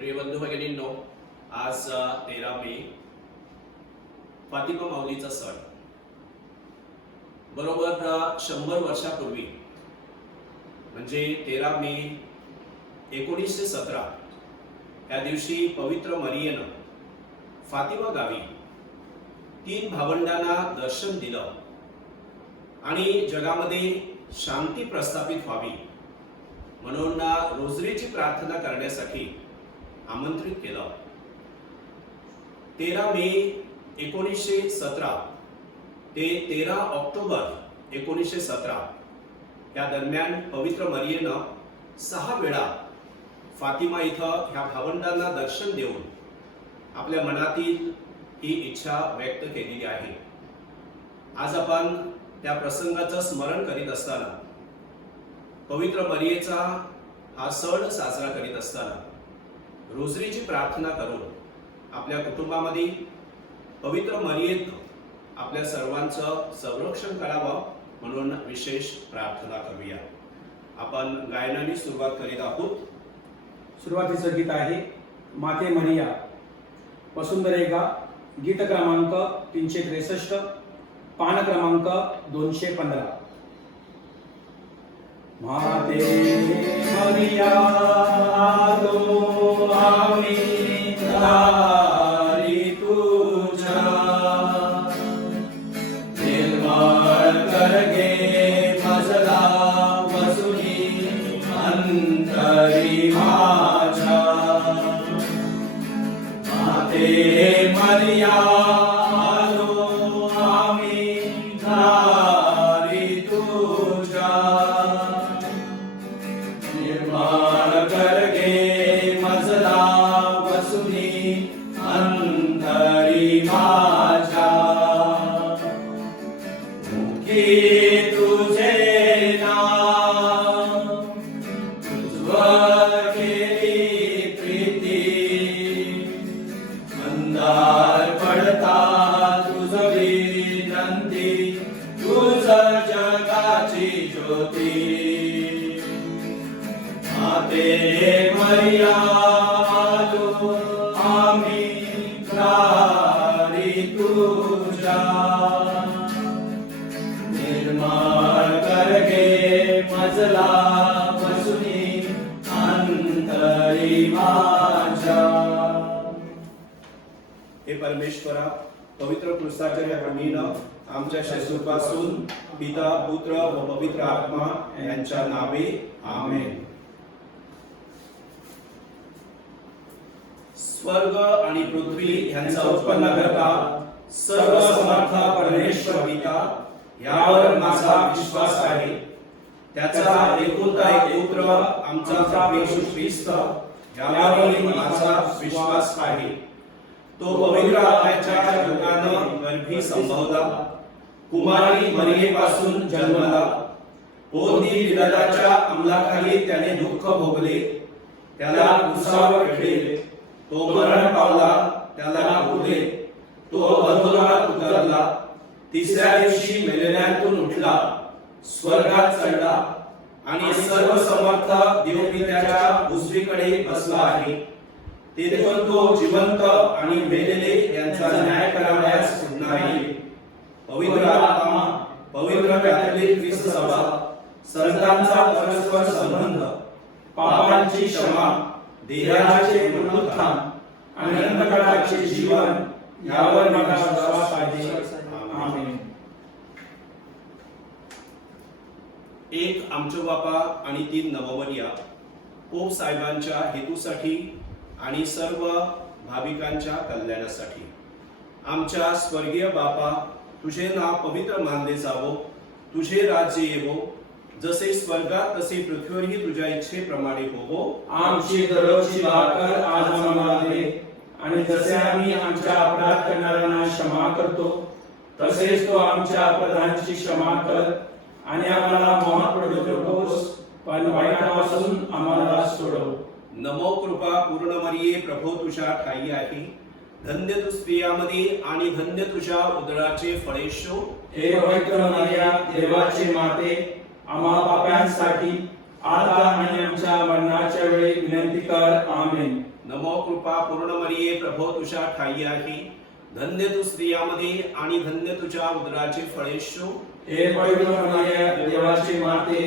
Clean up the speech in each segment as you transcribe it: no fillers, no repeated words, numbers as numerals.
प्रिय बंधू भगिनींनो, आज 13 मे फातिमा माऊलीचा सण. बरोबर 100 वर्षापूर्वी म्हणजे 13 मे 1917 या दिवशी पवित्र मरियेनं फातिमा गावी 3 भावंडांना दर्शन दिलं आणि जगामध्ये शांती प्रस्थापित व्हावी म्हणून रोजरीची प्रार्थना करण्यासाठी आमंत्रित केलं. 13 मे 1917 ते 13 ऑक्टोबर 1917 या दरम्यान पवित्र मरियेनं 6 वेळा फातिमा इथं ह्या भावंडांना दर्शन देऊन आपल्या मनातील ही इच्छा व्यक्त केलेली आहे. आज आपण त्या प्रसंगाचं स्मरण करीत असताना, पवित्र मरियेचा हा सण साजरा करीत असताना रोजरीची प्रार्थना करून आपल्या कुटुंबामध्ये पवित्र मरियेनं आपल्या सर्वांचं संरक्षण करावं म्हणून विशेष प्रार्थना करूया. आपण गायनाने सुरुवात करीत आहोत. सुरुवातीचं गीत आहे माते मरिया, वसुंधरेगा, गीत क्रमांक 363, पान क्रमांक 215. माते मरिया तो आम्ही दारी तुझ्या, निर्मळ कर गे मजला वसुनी अंतरी माझ्या. माते मरिया तो आम्ही दारी तुझ्या, निर्मळ कर गे मजला वसुनी अंतरी माझ्या. मुखी तुझे नाम तुझवर केली प्रीती, अंधार पडता तुझ विनंती, तुझ जगाची ज्योती. माते मरिया आलो आम्ही दारी तुझ्या, निर्मळ कर गे मजला वसुनी अंतरी माझ्या. हे परमेश्वरा, पवित्र क्रिस्ताच्या या कणीनं आमच्या शत्रूपासून पिता, पुत्र व पवित्र आत्मा यांच्या नावे आमेन. स्वर्ग आणि पृथ्वी यांचा उत्पन्न करता सर्व समर्थ परमेश्वर पिता यावर माझा विश्वास आहे. त्याचा एकुलता एक पुत्र आमचा येशू ख्रिस्त यावरही माझा विश्वास आहे. तो पवित्र आत्म्याच्या योगानं गर्भी संभवला, कुमारी मरियेपासून जन्मला, पोंती पिलाताच्या अंमलाखाली त्याने दुःख भोगले, त्याला क्रूसावर चढविले, तो मरण पावला, त्याला पुरले, तो अधोलोकात उतरला, तिसऱ्या दिवशी मेलेल्यांतून उठला, स्वर्गात चढला आणि सर्व समर्थ देवपित्याच्या उजवीकडे बसला आहे. तेथून तो जिवंत आणि मेलेले यांचा न्याय करावयास उठणार आहे. पवित्र आत्मा, पवित्र कॅथोलिक ख्रिस्त सभा, संतांचा परस्पर संबंध, पापांची क्षमा, देहाचे पुनरुत्थान आणि अंतःकरणाचे जीवन यावर माझा विश्वास आहे. आमेन. एक आमचो बापा आणि 3 नववरिया पोप साहेबांच्या हेतूसाठी आणि सर्व भाविकांच्या कल्याणासाठी. आमच्या स्वर्गीय बापा, तुझे नाव पवित्र मानले जावो, तुझे राज्य येवो, जसे स्वर्गात तसे पृथ्वीवरही तुझ्या इच्छेप्रमाणे होवो. आमची दररोजची भाकर आज आम्हाला दे, आणि जसे आम्ही आमच्या अपराध करणाऱ्यांना क्षमा करतो, तसेच तो आमच्या अपराधांची क्षमा कर, आणि आम्हाला मोहात पडू नकोस, पण वाईटापासून आम्हाला सोडव. नमो कृपा पूर्ण मरिये, प्रभू तुझ्या ठाई आहे, धन्य तू स्त्रियामध्ये आणि धन्य तुझ्या उदराचे फळ येशू. हे पवित्र मरिया, देवाची माते, आम्हा पाप्यांसाठी आता आणि आमच्या मरणाच्या वेळी विनंती कर. आमेन. नमो कृपा पूर्ण मरिये प्रभो तुझ्या ठाई आहे, धन्य तू स्त्रियामध्ये आणि धन्य तुझ्या उदराचे फळ येशू. हे पवित्र मरिये देवाची माते,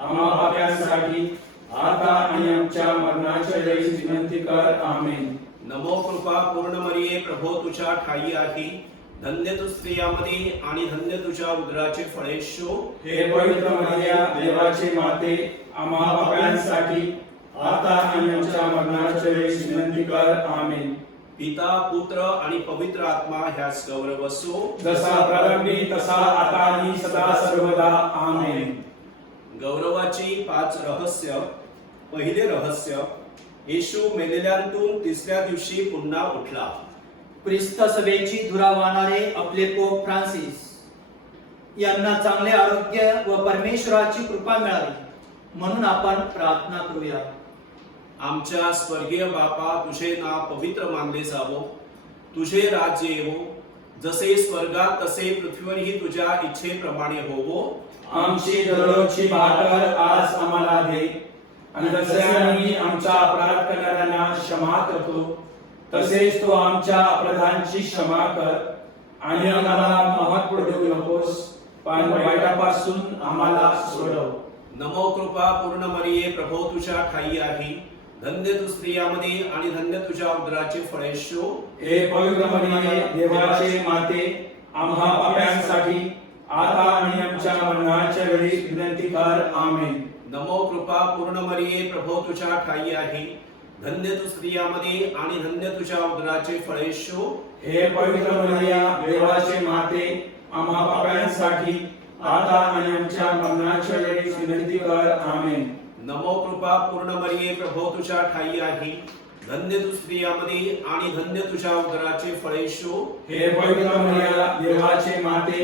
आम्हा पाप्यांसाठी आता आणि आमच्या मरणाच्या वेळी विनंती कर. आमेन. नमो कृपा पूर्ण मरिये प्रभो तुझ्या ठाई आहे, धन्य तू स्त्रियामध्ये आणि धन्य तुझ्या उदराचे फळ येशू. हे पवित्र मरिये देवाची माते, आम्हा पाप्यांसाठी आता आणि आमच्या मरणाच्या वेळी विनंती कर. आमेन. पिता पुत्र आणि पवित्र आत्मा ह्यास गौरव असो, जसा प्रारंभी तसा आता आणि सदा सर्वदा. आमेन. गौरवाची 5 रहस्य. पहिले रहस्य, येशू मेलेल्यांतून तिसऱ्या दिवशी पुन्हा उठला. ख्रिस्त सभेची धुरा वाहणारे आपले पोप फ्रान्सिस यांना चांगले आरोग्य व परमेश्वराची कृपा मिळावी म्हणून आपण प्रार्थना करूया. आमच्या स्वर्गीय बापा, तुझे नाव पवित्र मानले जावो, तुझे राज्य येवो, जसे स्वर्गात तसे पृथ्वीवरही तुझ्या इच्छेप्रमाणे होवो. आमची दररोजची भाकर आज आम्हाला दे, आणि जसे आम्ही आमच्या अपराध करणाऱ्यांना क्षमा करतो, तसेच तो आमच्या अपराधांची क्षमा कर, आणि आम्हाला मोहात पडू नकोस, पण वाईटापासून आम्हाला सोडव. नमो कृपा पूर्ण मरिये प्रभो तुझ्या ठाई आहे, धन्य तू स्त्रियामध्ये आणि धन्य तुझ्या उदराचे फळ येशू. हे पवित्र मरिये देवाचे माते, आम्हा पाप्यांसाठी आता आणि आमच्या मरणाच्या वेळी विनंती कर. आमेन. नमो कृपा पूर्ण मरिये प्रभो तुझ्या ठाई आहे, धन्य तू स्त्रियामध्ये आणि धन्य तुझ्या उदराचे फळ येशू. हे पवित्र मरिये देवाचे माते, आम्हा पाप्यांसाठी आता आणि आमच्या मरणाच्या वेळी विनंती कर. आमेन. नमो कृपा पूर्ण मरिये प्रभो तुझ्या ठाई आहे, धन्य तू स्त्रियामध्ये आणि धन्य तुझ्या उदराचे फळ येशू. हे पवित्र मरिये देवाचे माते,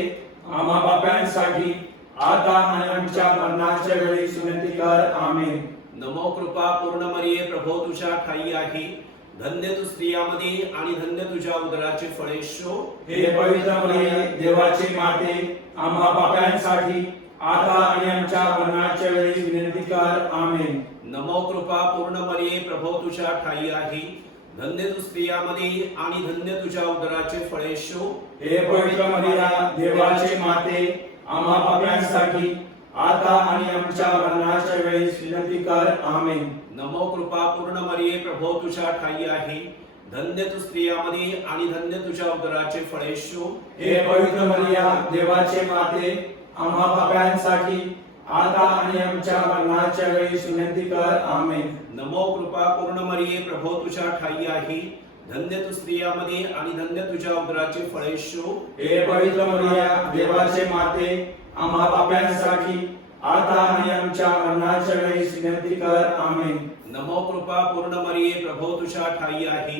आम्हा पाप्यांसाठी आता आणि आमच्या मरणाच्या वेळी विनंती कर. आमेन. नमो कृपा पूर्ण मरिये प्रभो तुझ्या ठाई आहे, धन्य तू स्त्रियामध्ये आणि धन्य तुझ्या उदराचे फळ येशू. हे पवित्र मरिये देवाचे माते, आम्हा पाप्यांसाठी आता आणि आमच्या मरणाच्या वेळी विनंती कर. आमेन. नमो कृपा पूर्ण मरिये प्रभो तुझ्या ठाई आहे, धन्य तू स्त्रियामध्ये आणि धन्य तुझ्या उदराचे फळ येशू. हे पवित्र मरिये देवाचे माते, आम्हा पाप्यांसाठी आता आणि आमच्या मरणाच्या वेळी विनंती कर. आमेन. नमो कृपा पूर्ण मरिये प्रभो तुझ्या ठाई आहे, धन्य तू स्त्रियामध्ये आणि धन्य तुझ्या उदराचे फळ येशू. हे पवित्र मरिये देवाचे माते, आम्हा पाप्यांसाठी आता आणि आमच्या मरणाच्या वेळी विनंती कर. आमेन. नमो कृपा पूर्ण मरिये प्रभो तुझ्या ठाई आहे, धन्य तू स्त्रियामध्ये आणि धन्य तुझ्या उदराचे फळ येशू. हे पवित्र मरिये देवाचे माते, आम्हा पाप्यांसाठी आता आणि आमच्या मरणाच्या वेळी विनंती कर. आमेन. नमो कृपा पूर्ण मरिये प्रभो तुझ्या ठाई आहे,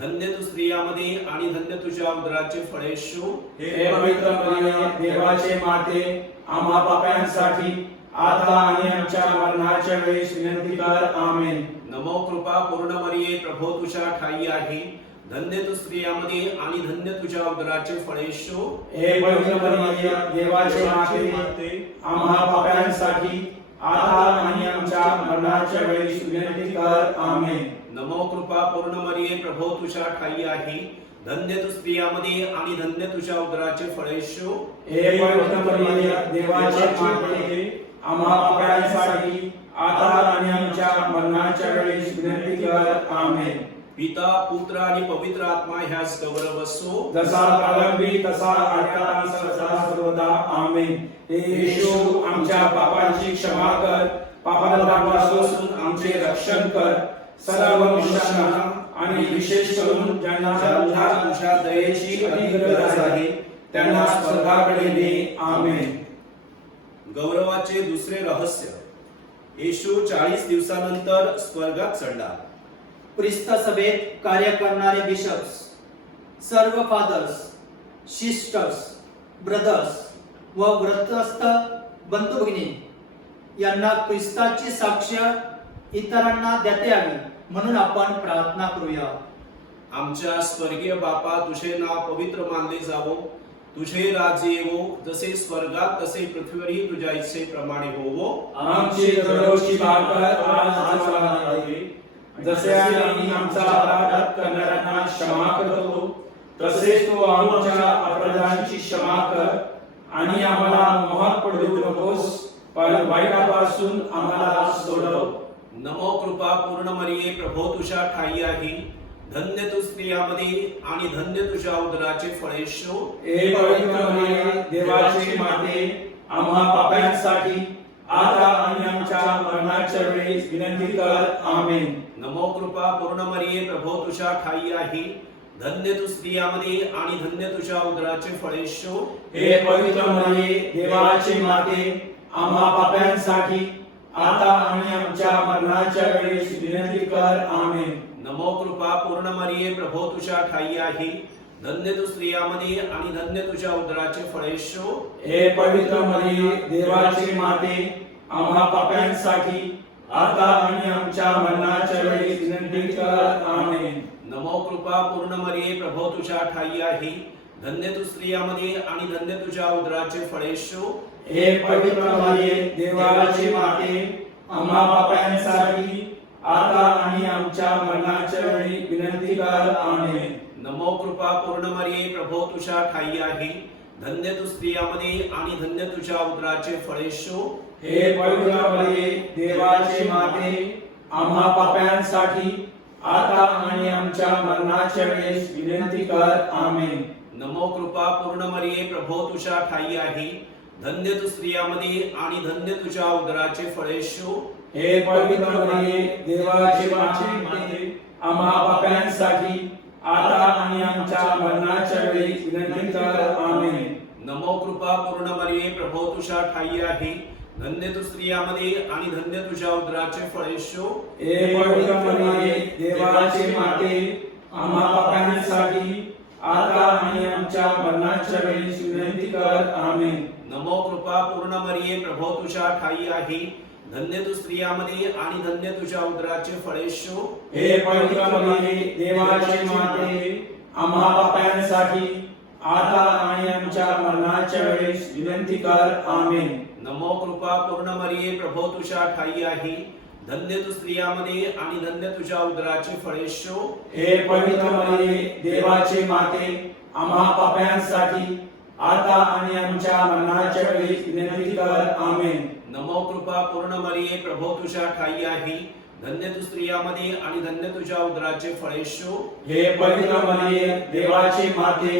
धन्य तू स्त्रियामध्ये आणि धन्य तुझ्या उदराचे फळ येशू. हे पवित्र मरिये देवाचे माते, आम्हा पाप्यांसाठी आता आणि आमच्या मरणाच्या वेळी विनंती कर. आमेन. नमो कृपा पूर्ण मरिये प्रभो तुझ्या ठाई आहे, धन्य तू स्त्रियामध्ये आणि धन्य तुझ्या उदराचे फळ येशू. हे पवित्र मरिये देवाचे माते, आम्हा पाप्यांसाठी आता आणि आमच्या मरणाच्या वेळी विनंती कर. आमेन. नमो कृपा पूर्ण मरिये प्रभो तुझ्या ठाई आहे, धन्य तू स्त्रियामध्ये आणि धन्य तुझ्या उदराचे फळ येशू. हे पवित्र मरिये देवाचे माते, आम्हा पाप्यांसाठी आता आणि आमच्या मरणाच्या वेळी विनंती कर. आमेन. पिता पुत्र आणि पवित्र आत्मा ह्यास गौरव असो, जसा प्रारंभी तसा आता आणि सदा सर्वदा. आमेन. हे येशू आमच्या पापांची क्षमा कर, पापांपासून आमचे रक्षण कर, सर्व मनुष्यांना आणि विशेष करून ज्यांना तुझ्या दयेची अधिक गरज आहे त्यांना स्वर्गाकडे ने. आमेन. गौरवाचे दुसरे रहस्य, येशू 40 दिवसानंतर स्वर्गात चढला. ख्रिस्त सभेत कार्य करणारे बिशप्स, सर्व फादर्स, सिस्टर्स, ब्रदर्स व व्रतस्थ बंधू भगिनी यांना ख्रिस्ताची साक्ष इतरांना देता यावी म्हणून आपण प्रार्थना करूया. आमच्या स्वर्गीय बापा, तुझे नाव पवित्र मानले जावो, तुझे राज्य येवो, जसे स्वर्गात तसे पृथ्वीवरही तुझ्या इच्छेप्रमाणे होवो. आमची दररोजची भाकर आज आम्हाला दे, जसे आम्ही आमचा अपराध करणाऱ्यांना क्षमा करतो तसेच तू आमच्या अपराधांची क्षमा कर आणि आम्हाला मोहात पडू देऊ नकोस पण वाईटापासून आम्हाला सोडव. नमो कृपा पूर्ण मरिये प्रभो तुझ्या ठाई आहे, धन्य तू स्त्रियामध्ये आणि धन्य तुझ्या उदराचे फळ येशू. हे पवित्र मरिये देवाची माते आम्हा पाप्यांसाठी आता आणि आमच्या मरणाच्या वेळी विनंती कर. आमेन. नमो कृपा पूर्ण मरिये प्रभो तुझ्या ठाई आहे, धन्य तू स्त्रियामध्ये आणि धन्य तुझ्या उदराचे फळ येशू. हे पवित्र मरिये देवाची माते आम्हा पाप्यांसाठी आता आणि आमच्या मरणाच्या वेळी विनंती कर. आमेन. नमो कृपा पूर्ण मरिये प्रभो तुझ्या ठाई आहे, धन्य तू स्त्रियामध्ये आणि धन्य तुझ्या उदराचे फळ येशू. हे पवित्र मरिये देवाची माते आम्हा पाप्यांसाठी आता आणि आमच्या मरणाच्या वेळी विनंती कर. आमेन. नमो कृपा पूर्ण मरिये प्रभो तुझ्या ठाई आहे, धन्य तू स्त्रियामध्ये आणि धन्य तुझ्या उदराचे फळ येशू. हे पवित्र मरिये देवाची माते आम्हा पाप्यांसाठी आता आणि आमच्या मरणाच्या वेळी विनंती कर. आमेन. नमो कृपा पूर्ण मरिये प्रभो तुझ्या ठाई आहे, धन्य तू स्त्रियामध्ये आणि धन्य तुझ्या उदराचे फळ येशू. हे पवित्र मरिये देवाची माते आम्हा पाप्यांसाठी आता आणि आमच्या मरणाच्या वेळेस विनंती कर. आमेन. नमो कृपा पूर्ण मरिये प्रभो तुझ्या ठाई आहे, धन्य तू स्त्रियामध्ये आणि धन्य तुझ्या उदराचे फळ येशू. हे पवित्र मरिये देवाची माते आम्हा पाप्यांसाठी आता आणि आमच्या मरणाच्या वेळी विनंती कर. आमेन. नमो कृपा पूर्ण मरिये प्रभो तुझ्या ठाई आहे, धन्य तू स्त्रियामध्ये आणि धन्य तुझ्या उदराचे फळ येशू. हे पवित्र मरिये देवाची माते आम्हा पाप्यांसाठी आता आणि आमच्या मरणाच्या वेळी विनंती कर. आमेन. नमो कृपा पूर्ण मरिये प्रभो तुझ्या ठाई आहे, धन्य तू स्त्रियामध्ये आणि धन्य तुझ्या उदराचे फळ येशू. हे पवित्र मरिये देवाची माते आम्हा पाप्यांसाठी आता आणि आमच्या मरणाच्या वेळेस विनंती कर. आमेन. नमो कृपा पूर्ण मरिये प्रभो तुझ्या ठाई आहे, धन्य तू स्त्रियामध्ये आणि धन्य तुझ्या उदराचे फळ येशू. हे पवित्र मरिये देवाची माते आम्हा पाप्यांसाठी आता आणि आमच्या मरणाच्या वेळी विनंती कर. आमेन. नमो कृपा पूर्ण मरिये प्रभो तुझ्या ठाई आहे, धन्य तू स्त्रियामध्ये आणि धन्य तुझ्या उदराचे फळ येशू. हे पवित्र मरिये देवाची माते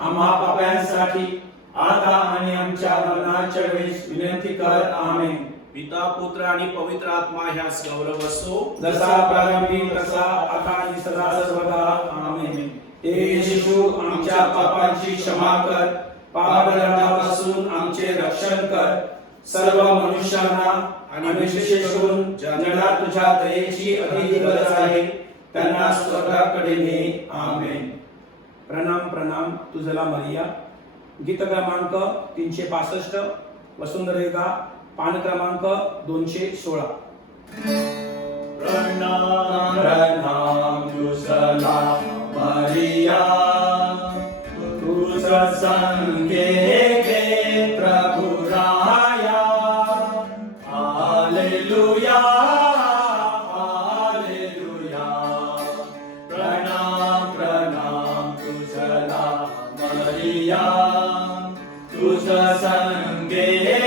आम्हा पाप्यांसाठी आता आणि आमच्या मरणाच्या वेळी विनंती कर. आमेन. पिता पुत्र आणि पवित्र आत्मा ह्यास गौरव असो, जसा प्रारंभी तसा आता आणि सदा सर्वदा. आमेन. हे येशू आमच्या पापांची क्षमा कर, पापदंडापासून आमचे रक्षण कर. सर्व मनुष्यांना आणि विशेष करून ज्यांना तुझ्या दयेची अधिक गरज आहे त्यांना स्वर्गाकडे ने. आमेन. प्रणाम प्रणाम तुझला मरिया. गीत क्रमांक 365, वसुंधरेगा पान क्रमांक 216. प्रणाम प्रणाम तुझला मरिया, तुझ संगे गे प्रभु राया. Hallelujah hallelujah. प्रणाम प्रणाम तुझला मरिया, तुझ संगे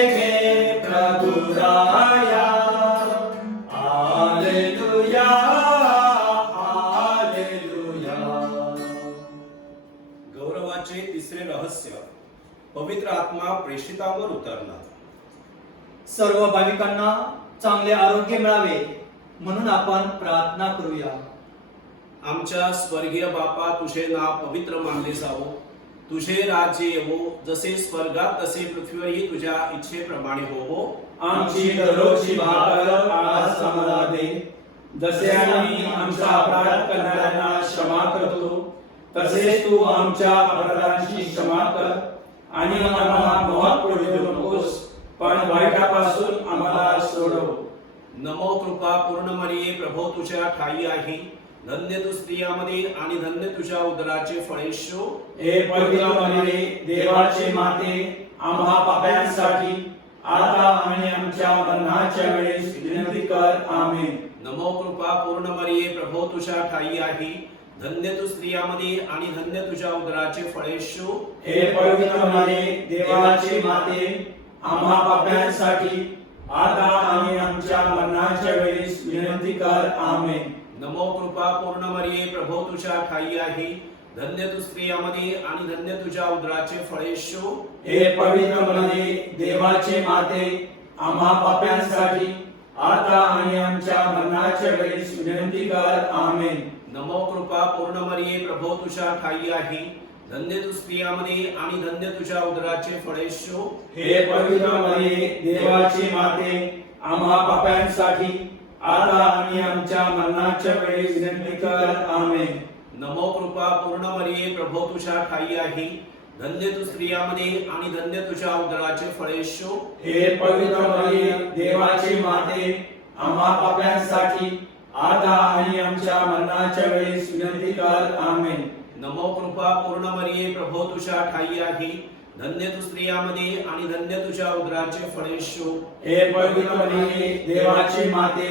गे प्रभु राया. Hallelujah hallelujah. गौरवाचे तिसरे रहस्य, पवित्र आत्मा प्रेषितांवर उतरला. सर्व भाविकांना चांगले आरोग्य मिळावे म्हणून आपण प्रार्थना करूया. आमच्या स्वर्गीय बापा, तुझे नाव पवित्र मानले जावो, तुझे राज्य येवो, जसे स्वर्गात तसे पृथ्वीवरही तुझ्या इच्छेप्रमाणे होवो. आमची दररोजची भाकर आज आम्हाला दे, जसे आम्ही आमचा अपराध करणाऱ्यांना क्षमा करतो तसेच तू आमच्या अपराधांची क्षमा कर आणि आम्हाला मोहात पडू देऊ नकोस पण वाईटापासून आम्हाला सोडव. नमो कृपा पूर्ण मरिये प्रभो तुझ्या ठाई आहे, धन्य तू स्त्रियामध्ये आणि धन्य तुझ्या उदराचे फळ येशू. हे पवित्र मरिये देवाची माते आम्हा पाप्यांसाठी आता आणि आमच्या मरणाच्या वेळेस विनंती कर. आमेन. नमो कृपा पूर्ण मरिये प्रभो तुझ्या ठाई आहे धन्य तू स्त्रियामध्ये आणि धन्य तुझ्या उदराचे फळ येशू. हे पवित्र मरिये देवाची माते आम्हा पाप्यांसाठी आता आणि आमच्या मरणाच्या वेळी विनंती कर. आमेन. नमो कृपा पूर्ण मरिये प्रभो तुझ्या ठाई आहे धन्य तू स्त्रियामध्ये आणि धन्य तुझ्या उदराचे फळ येशू. हे पवित्र मरिये देवाची माते आम्हा पाप्यांसाठी आता आणि आमच्या मरणाच्या वेळी विनंती कर. आमेन. नमो कृपा पूर्ण मरिये प्रभो तुझ्या ठाई आहे धन्य तू स्त्रियामध्ये आणि धन्य तुझ्या उदराचे फळ येशू. हे पवित्र मरिये देवाची माते आम्हा पाप्यांसाठी आता आणि आमच्या मरणाच्या वेळी विनंती कर. आमेन. नमो कृपा पूर्ण मरिये प्रभो तुझ्या ठाई आहे धन्य तू स्त्रियामध्ये आणि धन्य तुझ्या उदराचे फळ येशू. हे पवित्र मरिये देवाची माते आम्हा पाप्यांसाठी आता आणि आमच्या मरणाच्या वेळी विनंती कर. आमेन. नमो कृपा पूर्ण मरिये प्रभो तुझ्या ठाई आहे धन्य तू स्त्रियामध्ये आणि धन्य तुझ्या उदराचे फळ येशू. हे पवित्र मरिये देवाची माते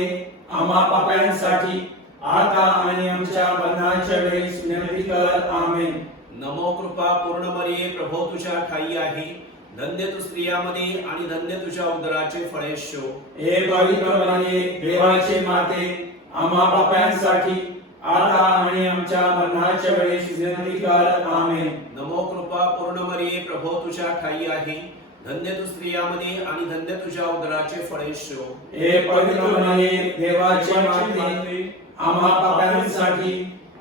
आम्हा पाप्यांसाठी आता आणि आमच्या मरणाच्या वेळी विनंती कर. आमेन. नमो कृपा पूर्ण मरिये प्रभो तुझ्या ठाई आहे धन्य तू स्त्रियामध्ये आणि धन्य तुझ्या उदराचे फळ येशू. हे पवित्र मरिये देवाची माते आम्हा पाप्यांसाठी आता आणि आमच्या मरणाच्या वेळी विनंती कर. आमेन. नमो कृपा पूर्ण मरिये प्रभो तुझ्या ठाई आहे धन्य तू स्त्रियामध्ये आणि धन्य तुझ्या उदराचे फळ येशू. हे पवित्र मरिये देवाची माते आम्हा पाप्यांसाठी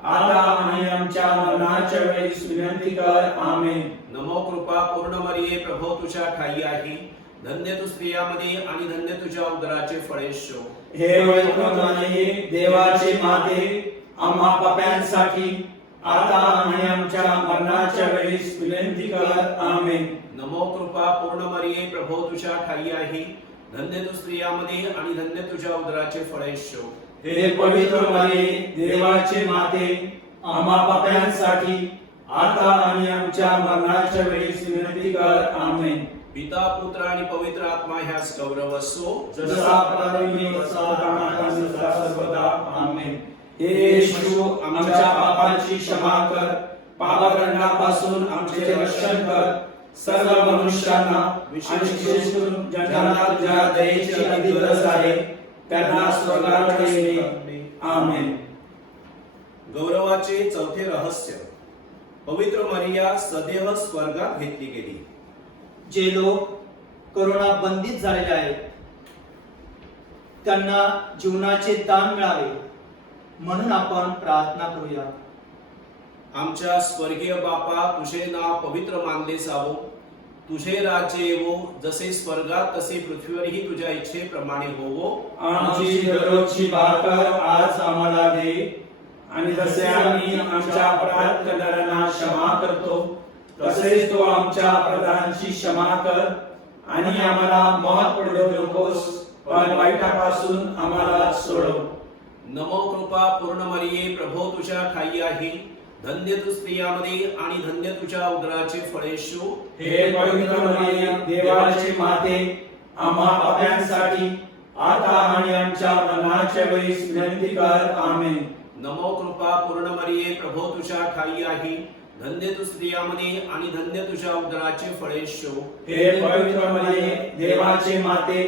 आता आणि आमच्या मरणाच्या वेळी विनंती कर. आमेन. नमो कृपा पूर्ण मरिये प्रभो तुझ्या ठाई आहे धन्य तू स्त्रियामध्ये आणि धन्य तुझ्या उदराचे फळ येशू. हे पवित्र मरिये देवाची माते आम्हा पाप्यांसाठी आता आणि आमच्या मरणाच्या वेळी विनंती कर. आमेन. नमो कृपा पूर्ण मरिये प्रभो तुझ्या ठाई आहे धन्य तू स्त्रियामध्ये आणि धन्य तुझ्या उदराचे फळ येशू. हे पवित्र मरिये देवाची माते आम्हा पाप्यांसाठी आता आणि आमच्या मरणाच्या वेळी विनंती कर. आमेन. पिता पुत्र आणि पवित्र आत्मा ह्यास गौरव असो जसा प्रारंभी तसा आता आणि सर्वदा. आमेन. हे येशू आमच्या पापांची क्षमा कर पापदंडापासून आमचे रक्षण कर सर्व मनुष्यांना आणि विशेष करून ज्यांना तुझ्या दयेची अति गरज आहे त्यांना स्वर्गाकडे ने. आमेन. गौरवाचे चौथे रहस्य पवित्र मरिया सदैव स्वर्गात घेतली गेली. जे लोक कोरोना बंदित झालेले आहेत त्यांना जीवनाचे दान मिळावे म्हणून आपण प्रार्थना करूया. आमच्या स्वर्गीय बापा तुझे नाव पवित्र मानले जावो तुझे राज्य येवो जसे स्वर्गात तसे पृथ्वीवरही तुझ्या इच्छेप्रमाणे होवो. आमची दररोजची भाकर आज आम्हाला दे आणि जसे आम्ही आमच्या अपराध करणाऱ्यांना क्षमा करतो तसेच तो आमच्या अपराधांची क्षमा कर आणि आम्हाला मोहात पडू नकोस पण वाईटापासून आम्हाला सोडव. नमो कृपा पूर्ण मरिये प्रभो तुझ्या ठाई आहे धन्य तू स्त्रियामध्ये आणि धन्य तुझ्या उदराचे फळ येशू. हे पवित्र मरिये देवाची माते आम्हा पाप्यांसाठी आता आणि आमच्या मरणाच्या वेळी विनंती कर. आमेन. नमो कृपा पूर्ण मरिये प्रभो तुझ्या ठाई आहे धन्य तू स्त्रियामध्ये आणि धन्य तुझ्या उदराचे फळ येशू. हे पवित्र मरिये देवाची माते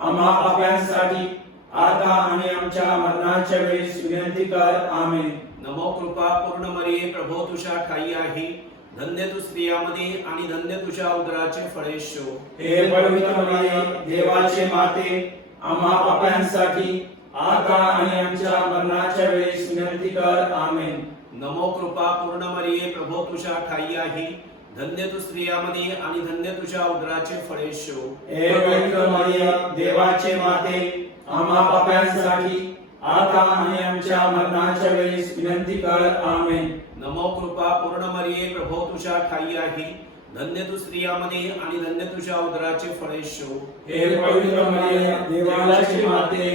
आम्हा पाप्यांसाठी आता आणि आमच्या मरणाच्या वेळी विनंती कर. आमेन. नमो कृपा पूर्ण मरिये प्रभो तुझ्या ठाई आहे धन्य तू स्त्रियामध्ये आणि धन्य तुझ्या उदराचे फळ येशू. हे पवित्र मरिये देवाची माते आम्हा पाप्यांसाठी आता आणि आमच्या मरणाच्या वेळी विनंती कर. आमेन. नमो कृपा पूर्ण मरिये प्रभो तुझ्या ठाई आहे धन्य तू स्त्रियामध्ये आणि धन्य तुझ्या उदराचे फळ येशू. हे पवित्र मरिये देवाची माते आम्हा पाप्यांसाठी आता आणि आमच्या मरणाच्या वेळी विनंती कर. आमेन. नमो कृपा पूर्ण मरिये प्रभो तुझ्या ठाई आहे धन्य तू स्त्रियामध्ये आणि धन्य तुझ्या उदराचे फळ येशू. हे पवित्र मरिये देवाची माते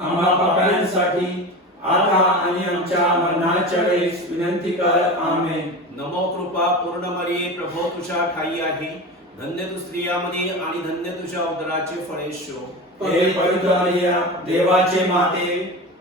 आम्हा पाप्यांसाठी आता आणि आमच्या मरणाच्या वेळी विनंती कर. आमेन. नमो कृपा पूर्ण मरिये प्रभो तुझ्या ठाई आहे धन्य तू स्त्रियामध्ये आणि धन्य तुझ्या उदराचे फळ येशू. हे पवित्र मरिये देवाची माते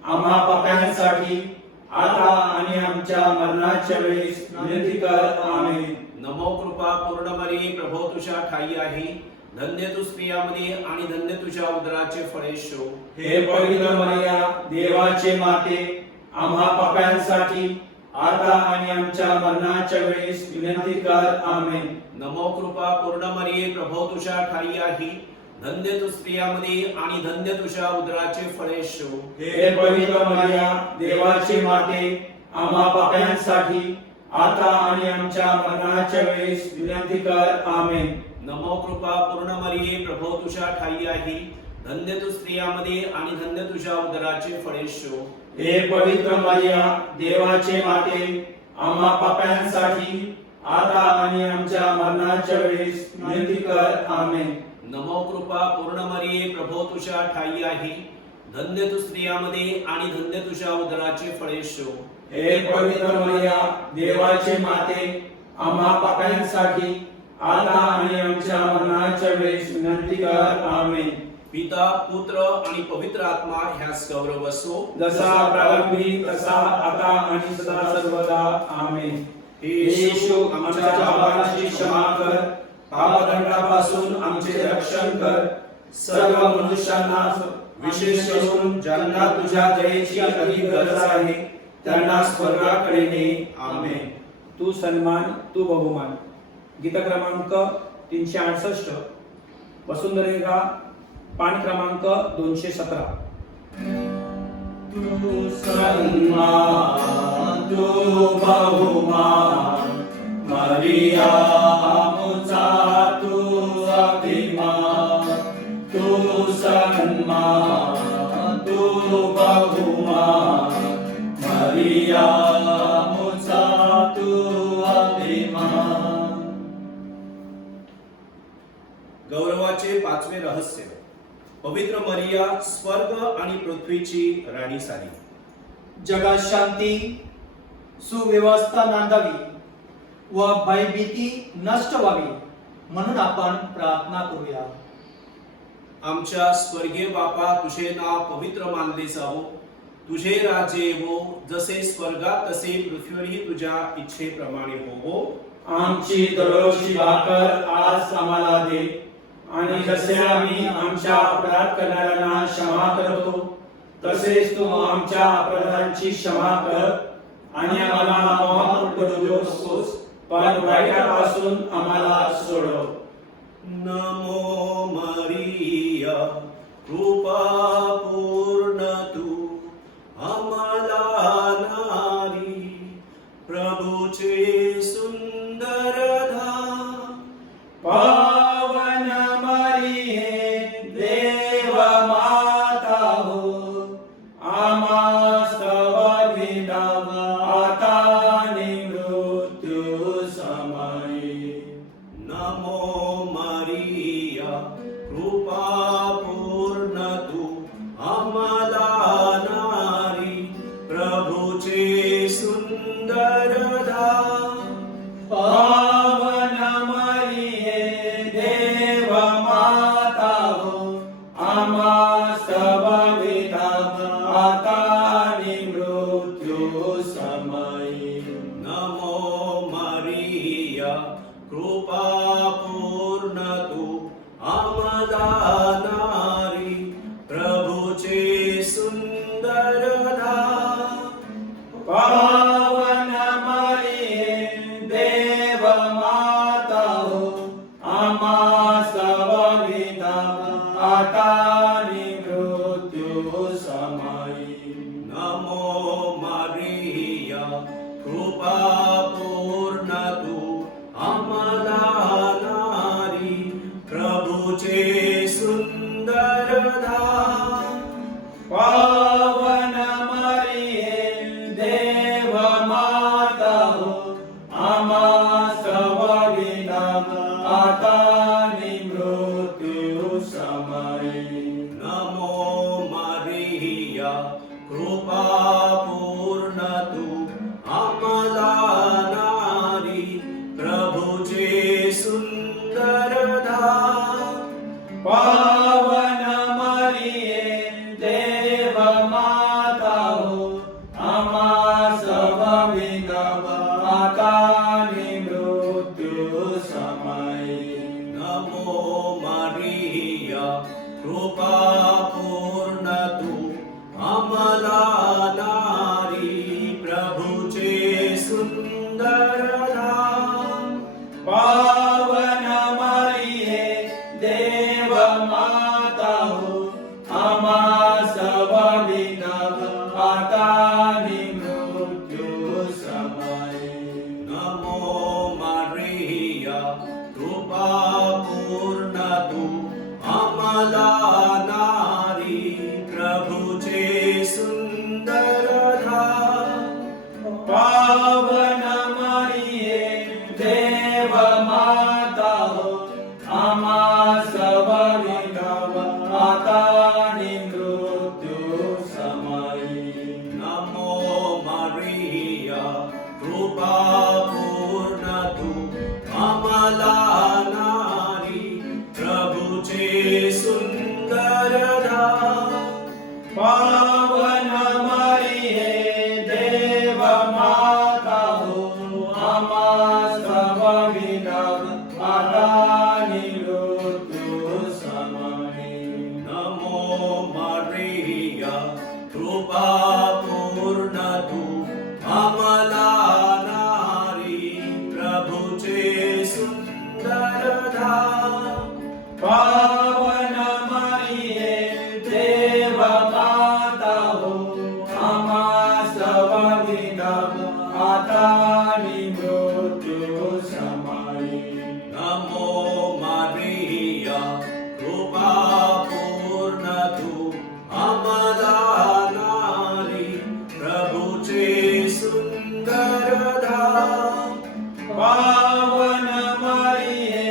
आम्हा पाप्यांसाठी आता आणि आमच्या मरणाच्या वेळेस विनंती कर. आमेन. नमो कृपा पूर्ण मरिये, प्रभो तुझ्या ठाई आहे, धन्य तू स्त्रियामध्ये आणि धन्य तुझ्या उदराचे फळ येशू. हे पवित्र मरिया, देवाचे माते, आम्हा पाप्यांसाठी आता आणि आमच्या मरणाच्या वेळेस विनंती कर. आमेन. नमो कृपा पूर्ण मरिये, प्रभो तुझ्या ठाई आहे, धन्य तू स्त्रियामध्ये आणि धन्य तुझ्या उदराचे फळ येशू. हे पवित्र मरिया, देवाचे माते, आम्हा पाप्यांसाठी आता आणि आमच्या मरणाच्या वेळेस विनंती कर. आमेन. नमो कृपा पूर्ण मरिये, प्रभो तुझ्या ठाई आहे, धन्य तू स्त्रियामध्ये आणि धन्य तुझ्या उदराचे फळ येशू. हे पवित्र मरिया, देवाचे माते, आम्हा पाप्यांसाठी आता आणि आमच्या मरणाच्या वेळेस विनंती कर. आमेन. नमो कृपा पूर्ण मरिये, प्रभो तुझ्या ठाई आहे, धन्य तू स्त्रियामध्ये आणि धन्य तुझ्या उदराचे फळ येशू. हे पवित्र मरिया, देवाचे माते, आम्हा पाप्यांसाठी आता आणि आमच्या मरणाच्या वेळेस विनंती कर. आमेन. पिता, पुत्र आणि पवित्र आत्मा ह्यास गौरव असो, जसा प्रारंभी तसा आता आणि सदा सर्वदा. आमेन. हे येशू, आमच्या पापांची क्षमा कर, पापदंडापासून आमचे रक्षण कर, सर्व मनुष्यांना विशेष करून ज्यांना तुझ्या दयेची अधिक गरज आहे त्यांना स्वर्गाकडे ने. आमेन. तू सन्मान, तू बहुमान. गीत क्रमांक 368, वसुंधरेगा, पान क्रमांक 217. तू सन्मान, तू बहुमान, मरिया मुचा तू अभिमान. तू सन्मान, तू बहुमान, मरिया मुचा तू अभिमान. गौरवाचे पाचवे रहस्य. पवित्र मरिया स्वर्ग आणि पृथ्वीची राणी सारी. जगात शांती, सुव्यवस्था नांदावी व भयभीती नष्ट व्हावी म्हणून आपण प्रार्थना करूया. आमच्या स्वर्गीय बापा, तुझे नाव पवित्र मानले जावो, तुझे राज्य येवो, जसे स्वर्गात तसे पृथ्वीवरही तुझ्या इच्छेप्रमाणे होवो. आमची दररोजची भाकर आज आम्हाला दे, आणि जसे आम्ही आमच्या अपराध करणाऱ्यांना क्षमा करतो तसेच तू आमच्या अपराधांची क्षमा कर, आणि आम्हाला मोहात पडू नकोस, पण वाईटापासून आम्हाला सोडव. नमो मरिया, कृपा पूर्ण तू आम्हाला नारी, प्रभूचे सुंदर धाम. पावन मरिये, देव माता हो, आम्हा स्तव विधाव आता आणि मृत्यू समयी. नमो मरिया, कृपा पूर्ण तू आम्हाला नारी, प्रभूचे सुंदर धाम. पावन मरिये, देव माता हो, आम्हा स्तव विधाव आता आणि मृत्यू समयी. नमो मरिया, कृपा पूर्ण तू आम्हाला नारी, प्रभूचे सुंदर धाम. पावन मरिये, देव माता हो, आम्हा स्तव विधाव आता आणि मृत्यू समयी. नमो मरिया, कृपा पूर्ण तू आम्हाला नारी, प्रभूचे सुंदर धाम. पावन मरिये, देव माता हो, आम्हा स्तव विधाव आता आणि मृत्यू समयी. नमो मरिया, कृपा पूर्ण तू आम्हाला नारी, प्रभूचे नवा आता आणि मृत्यू समयी. नमो मारिया कृपा पूर्ण तू आम्हाला नारी प्रभूचे सुंदर धाम. पावन मरिये देव माता हो आम्हास विनव आता आणि मृत्यू समयी. नमो मारिया कृपा पूर्ण तू आम्हाला नारी प्रभूचे सुंदर धाम. पावन मरिये देव माता हो आम्हास विनव आता आणि मृत्यू समयी. नमो मारिया कृपा पूर्ण तू आम्हाला नारी प्रभूचे सुंदर धाम. पावन मरिये देव माता हो आम्हास विनव आता आणि मृत्यू समयी. नमो मारिया कृपा पूर्ण तू आम्हाला नारी प्रभूचे सुंदर धाम. पावन मरिये देव माता हो आम्हास विनव आता आणि मृत्यू समयी. नमो मारिया कृपा पूर्ण तू आम्हाला नारी प्रभूचे सुंदर धाम. पावन मरिये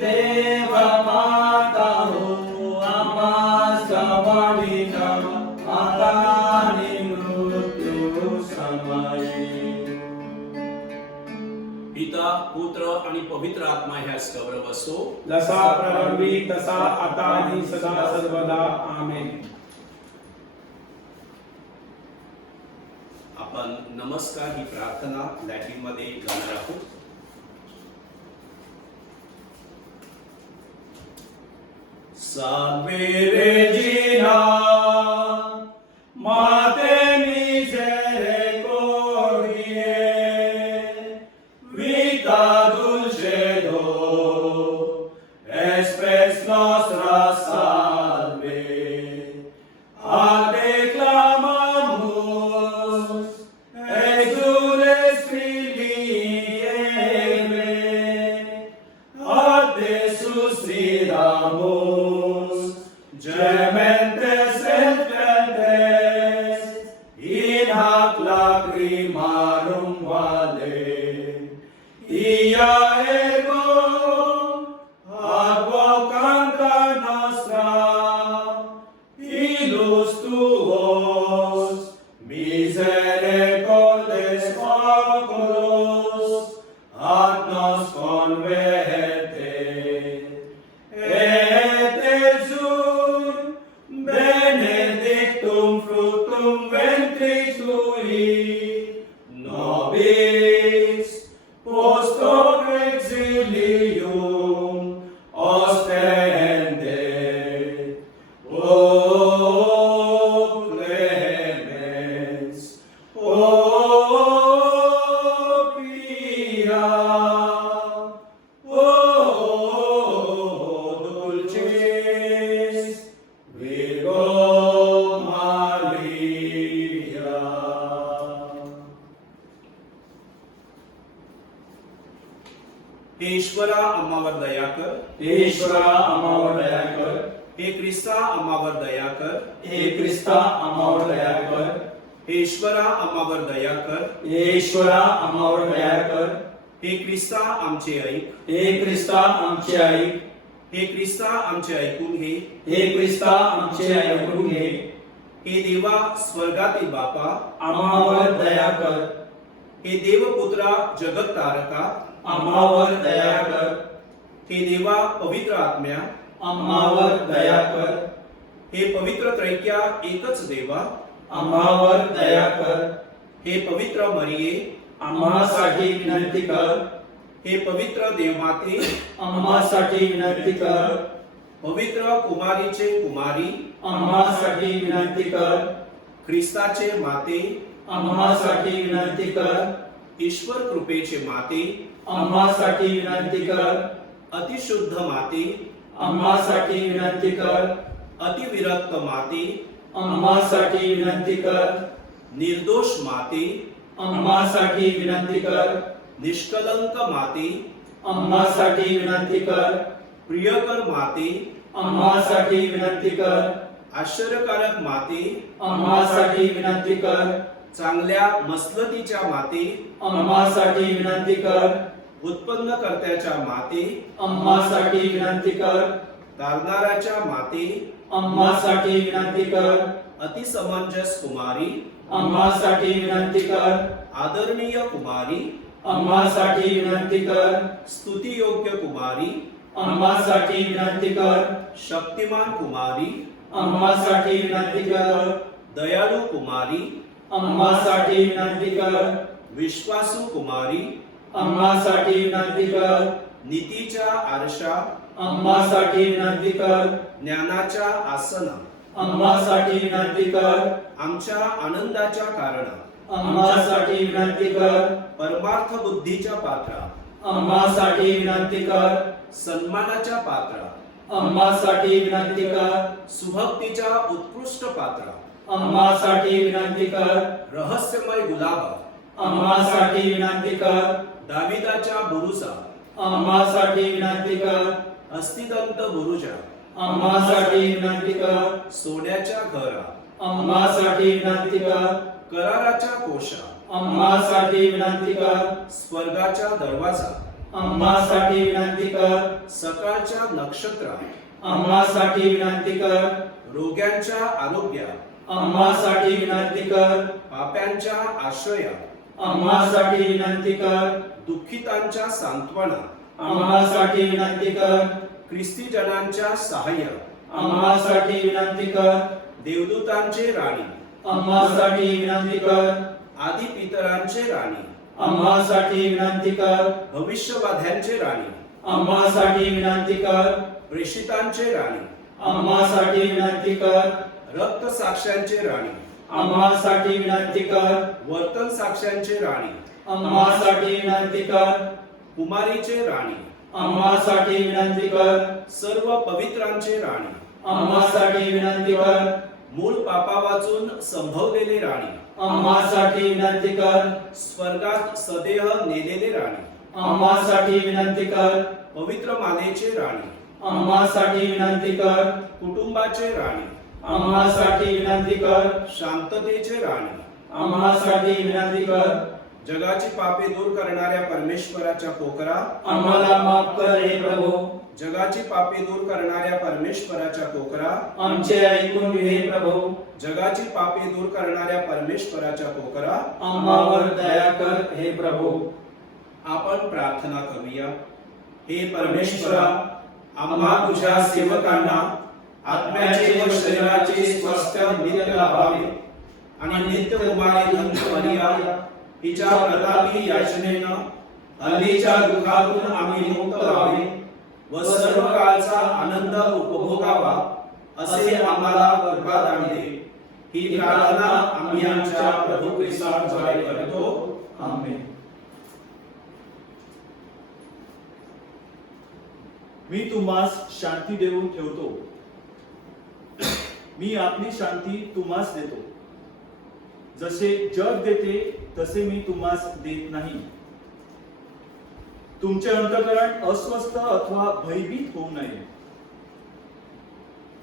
देव माता हो आम्हास विनव आता आणि मृत्यू समयी. पिता पुत्र आणि पवित्र आत्मा ह्यास कवर बसो. जसा प्रारंभी तसा आता आणि सदा सर्वदा आमेन. आपण नमस्कार ही प्रार्थना लॅटिन मध्ये गाणार आहोत. Salve Regina, Mater misericordiae, vita dulcedo, espes nostra salve. A declamamus, exules filii Eve, ad te suspiramus, gementes et flentes, in hac lacrimarum vale. Ia ergo, advocanda nostra, ilus tuos, misericordes oculos, ad nos converte. Et exul, benedictum fructum ventris tui, nobis post hoc exilium ostende. O clemens, o pia, o dulcis Virgo Maria. हे ईश्वरा आम्हावर दया कर. ईश्वरा आम्हावर दया कर. हे ख्रिस्ता आम्हावर दया कर. हे ख्रिस्ता आम्हावर दया कर. हे ईश्वरा आम्हावर दया कर. हे ईश्वरा आम्हावर दया कर. हे ख्रिस्ता आमचे ऐक. हे ख्रिस्ता आमचे ऐक. हे ख्रिस्ता आमचे ऐकून घे. हे ख्रिस्ता आमचे ऐकून घे. हे देवा स्वर्गातील बापा आम्हावर दया कर. हे देवपुत्रा जगत तारका आम्हावर दया कर. हे देवा पवित्र आत्म्या आम्हावर दया कर. हे पवित्र त्रैक्या एकच देवा आम्हावर दया कर. हे पवित्र मरिये आम्हासाठी विनंती कर. हे पवित्र देवमाते, आम्हासाठी विनंती कर. पवित्र कुमारीचे कुमारी, आम्हासाठी विनंती कर. ख्रिस्ताचे माते, आम्हासाठी विनंती कर. ईश्वर कृपेचे माते, आम्हासाठी विनंती कर. अतिशुद्ध माते, आम्हासाठी विनंती कर. अतिविरक्त माते, आम्हासाठी विनंती कर. निर्दोष माते, आम्हासाठी विनंती कर. निष्कलंक माते, आम्हासाठी विनंती कर. प्रियकर माते, आम्हासाठी विनंती कर. आश्चर्यकारक माते, आम्हासाठी विनंती कर. चांगल्या मसलतीच्या माते, आम्हासाठी विनंती कर. उत्पन्नकर्त्याच्या माते, आम्हासाठी विनंती कर. तारणाराच्या माते, आम्हासाठी विनंती कर. अतिसमंजस कुमारी, आम्हासाठी विनंती कर. आदरणीय कुमारी, आम्हासाठी विनंती कर. स्तुतियोग्य कुमारी, आम्हासाठी विनंती कर. शक्तिमान कुमारी, आम्हासाठी विनंती कर. दयाळू कुमारी, आम्हासाठी विनंती कर. विश्वासू कुमारी, आम्हासाठी विनंती कर. नीतीच्या आरशा, आम्हासाठी विनंती कर. ज्ञानाच्या आसना, आम्हासाठी विनंती कर. आमच्या आनंदाच्या कारण, आम्हासाठी विनंती कर. परमार्थ बुद्धीच्या पात्रा, आम्हासाठी विनंती कर. सन्मानाच्या पात्रा, आम्हासाठी विनंती कर. सुभक्तीच्या उत्कृष्ट पात्रा, आम्हासाठी विनंती कर. रहस्यमय गुलाबा, आम्हासाठी विनंती कर. दाविदाच्या बुरुजा, आम्हासाठी विनंती कर. अस्थिदंत बुरुजा, आम्हासाठी विनंती कर. सोन्याच्या घरा, आम्हासाठी विनंती कर. कराराच्या कोशा, आम्हासाठी विनंती कर. स्वर्गाच्या दरवाजा, आम्हासाठी विनंती कर. सकाळच्या नक्षत्रा, आम्हासाठी विनंती कर. रोग्यांच्या आरोग्या, आम्हासाठी विनंती कर. पाप्यांच्या आश्रया, आम्हासाठी विनंती कर. दुःखितांच्या सांत्वना, आम्हासाठी विनंती कर. ख्रिस्ती जनांच्या सहाय्य, आम्हासाठी विनंती कर. देवदूतांचे राणी, आम्हासाठी विनंती कर. आदी पितरांचे राणी, आम्हासाठी विनंती कर. भविष्यवाद्यांचे राणी, आम्हासाठी विनंती कर. प्रेषितांचे राणी, आम्हासाठी विनंती कर. रक्त साक्ष्यांचे राणी, आम्हासाठी विनंती कर. वर्तन साक्ष्यांचे राणी, आम्हासाठी विनंती कर. कुमारीचे राणी, आम्हासाठी विनंती कर. सर्व पवित्रांचे राणी, आम्हासाठी विनंती कर. मूळ पापा वाचून संभवलेले राणी, आम्हासाठी विनंती कर. स्वर्गात सदेह नेलेले राणी, आम्हासाठी विनंती कर. पवित्र मानेचे राणी, आम्हासाठी विनंती कर. कुटुंबाचे राणी, आम्हासाठी विनंती कर. शांततेचे राणी, आम्हासाठी विनंती कर. जगाची पापे दूर करणाऱ्या परमेश्वराच्या कोकरा, आम्हाला माफ कर हे प्रभू. जगाची पापे दूर करणाऱ्या परमेश्वराच्या कोकरा, आमचे ऐकून घे हे प्रभू. जगाची पापे दूर करणाऱ्या परमेश्वराच्या कोकरा, आम्हावर दया कर हे प्रभू. आपण प्रार्थना करूया. हे परमेश्वरा, आम्हा तुझ्या सेवकांना आत्म्याचे व शरीराचे स्वास्थ्य नित्य लाभावे आणि नित्य कुमारी धन्य मरिया हिच्या प्रतापी याचनेनं हल्लीच्या दुःखातून आम्ही मुक्त व्हावे व सर्व काळचा आनंद उपभोगावा असे आम्हाला वरदान दे. ही प्रार्थना आम्ही आमच्या प्रभू ख्रिस्ताद्वारे करतो. आमेन. मी तुम्हास शांती देऊन ठेवतो. मी आपली शांती तुम्हास देतो. जसे जग देते तसे मी तुम्हास देत नाही. तुमचे अंतःकरण अस्वस्थ अथवा भयभीत होऊ नये.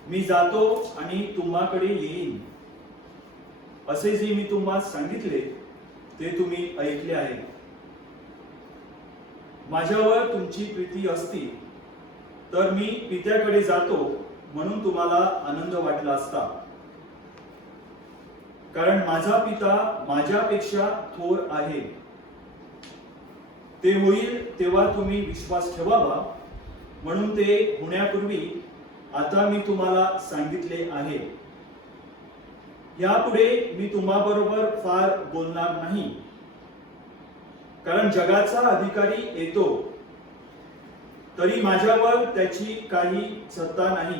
मी जातो आणि तुम्हाकडे येईन. असे जे मी तुम्हास सांगितले ते तुम्ही ऐकले आहे. माझ्यावर तुमची प्रीती असती तर मी पित्याकडे जातो म्हणून तुम्हाला आनंद वाटला असता. कारण माझा पिता माझ्यापेक्षा थोर आहे. ते होईल तेव्हा तुम्ही विश्वास ठेवावा म्हणून ते होण्यापूर्वी आता मी तुम्हाला सांगितले आहे. यापुढे मी तुम्हाबरोबर फार बोलणार नाही, कारण जगाचा अधिकारी येतो तरी माझ्यावर त्याची काही सत्ता नाही,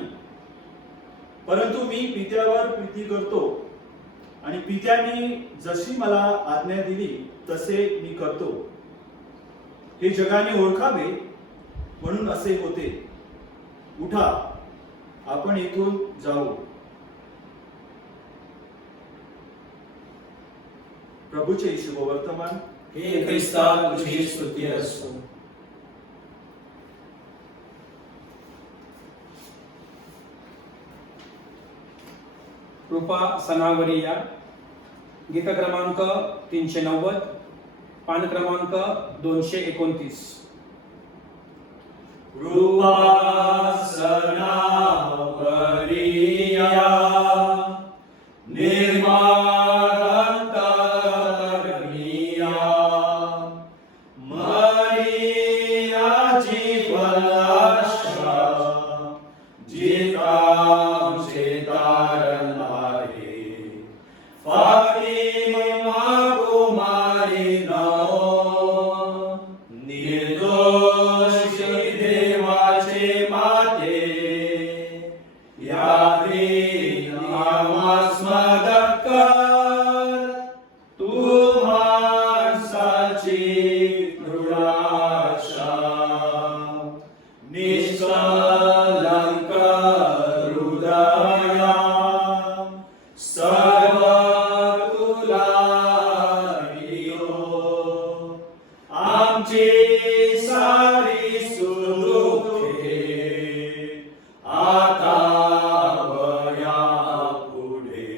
परंतु मी पित्यावर प्रीती करतो आणि पित्याने जशी मला आज्ञा दिली तसे मी करतो. हे जगाने ओळखावे म्हणून असे होते. उठा, आपण इथून जाऊ. प्रभूचे शुभवर्तमान. हे ख्रिस्ता तुझी स्तुती असो. कृपा सनावरिया, गीत क्रमांक 390, पान क्रमांक 229. कृपा सनावरिया, निर्मल अंतःकरणीया, मरियाची फलशा, जितांचे तारणारे, फातिमा कुमारी नवो, निर्दोषी देवाचे माते, यादी आम्हास मदत कर, तू माणसाची दृढाशा, निष्कलंक हृदया, सर्व तुला प्रियो, आमची सारी सुदुःखे आता वया पुढे,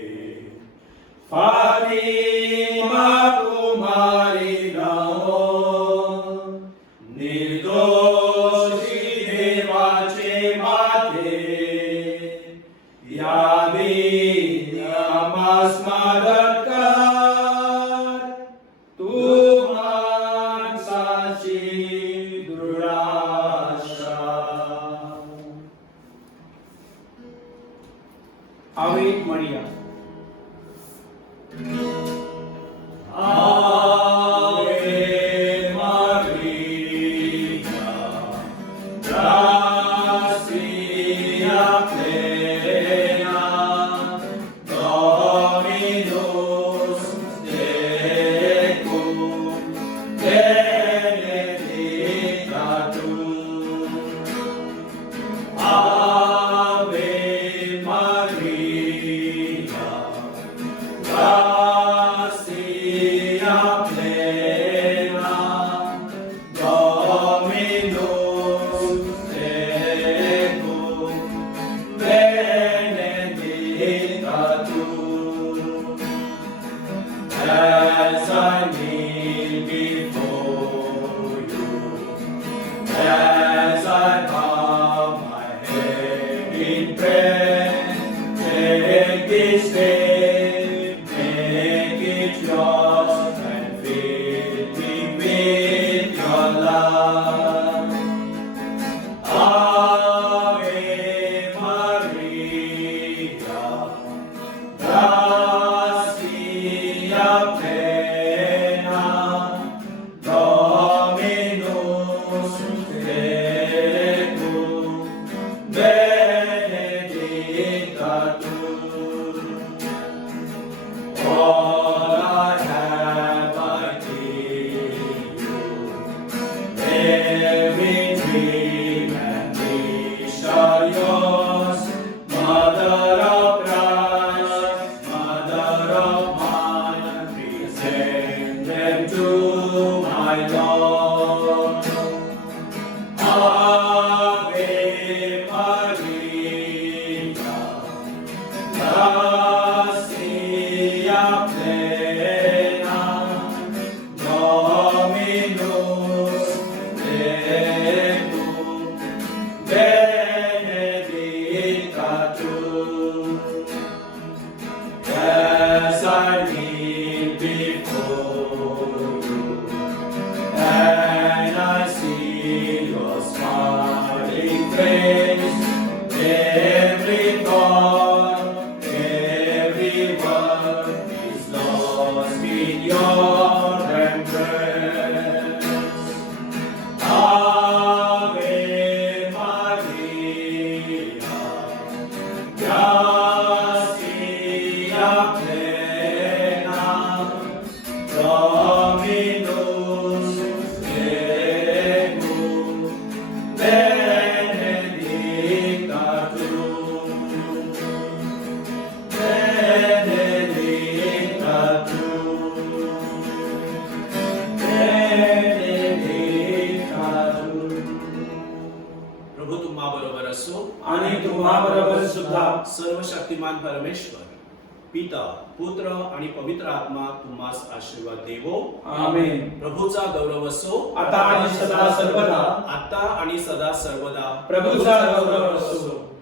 फातिमा कुमारी नवो, निर्दोषी देवाचे माते, यादी आम्हास मदत कर, तू माणसाची दृढाशा. आवे मरिया. Ave Maria, gratia plena, Dominus tecum, benedicta tu. Ave Maria, gratia plena, Dominus tecum, benedicta tu. As I kneel before you, as I bow my head in prayer, take this day, make it yours, and fill me with your love. Ave Maria, gratia plena, Dominus tecum, benedicta tu. All I have I give you, every dream and wish are yours, Mother of Christ, Mother of mine, present them to my Lord. Ave Maria, gratia plena, Dominus tecum, benedicta tu. As I kneel before you, आणि तुम्हा बरोबर सुद्धा सर्व शक्तिमान परमेश्वर पिता पुत्र आणि पवित्र आत्मा तुम्हास आशीर्वाद देवो. आमेन. प्रभूचा गौरव असो आता आणि सदा सर्वदा आता आणि सदा सर्वदा. प्रभूचा गौरव असो.